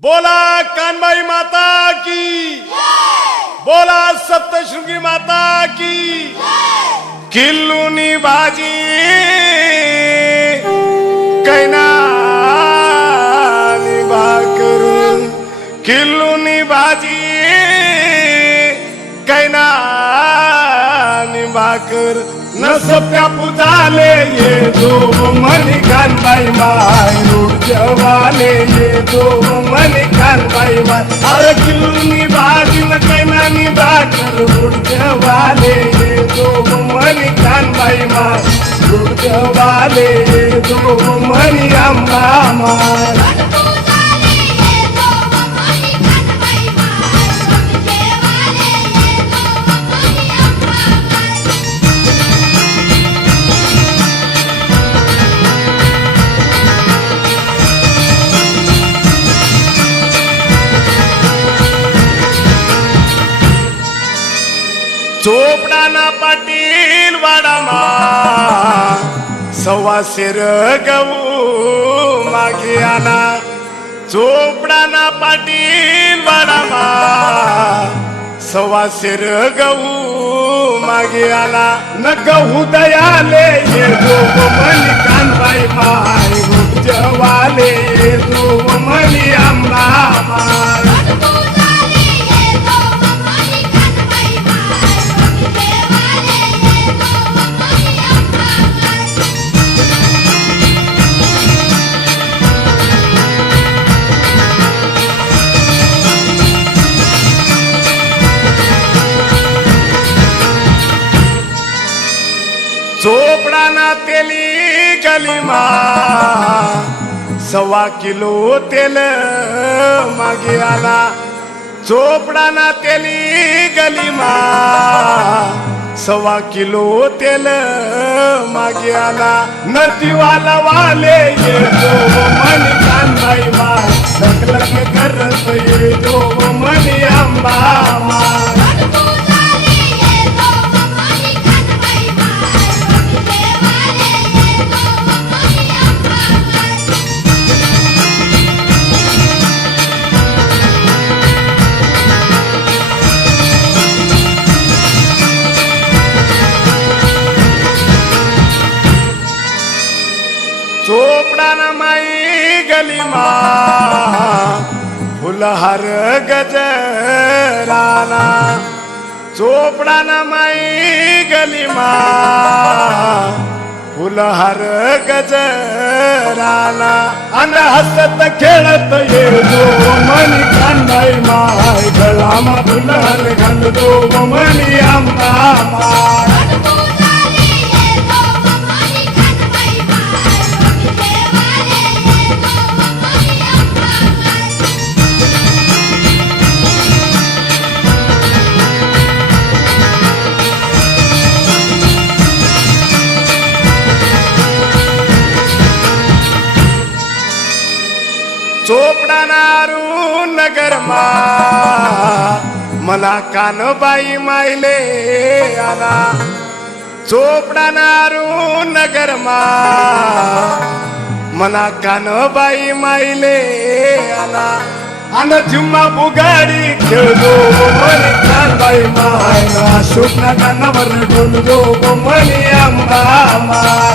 बोला कानबाई माता की, बोला सप्तशृंगी माता की। किल्लूनी भाजी कैनानी भाकर, किल्लूनी भाजी कैनानी भाकर, न सोप्या पुजाले ये दो मनी कानबाई माय रुडवाले ये दो मनी कानबाई माय। अरे किल्लूनी भाजी न कैनानी भाकर रुडवाले ये दो मनी कानबाई माय रुडवाले ये दो मनी अंबा माय। चोपडाना पाटील वाडामा सव्वाशेर गहू मागे आला। चोपडाना पाटील वाडामा सव्वाशेर गहू मागे आला। न गहू दयाले ये दो मनी कानबाई माय रुडवाले ये दो मनी अंबा माय। चोपडाना तेली गलीमा सव्वा किलो तेल मागे आला। चोपडाना तेली गलीमा सव्वा किलो तेल मागे आला। नदीवाला वाले ये दो मनी कानबाई माय लक करत ये दो मनी अंबा माय। चोपडाना माई गलीमा फुलहार गजराना। चोपडाना माई गलीमा फुलहार गजराना। अन हसत खेळत ये दो मनी कानबाई माय गळामा फुलहार घाल दो मनी अंबा माय। चोपडानारू नगरमा मला कानबाई मायले आला। चोपडानारू नगरमा मला कानबाई मायले आला। अन झुम्मा बुगाडी खेळदो मनी कानबाई माय अशोक ना कानावर ढोलदो मनी अंबा माय।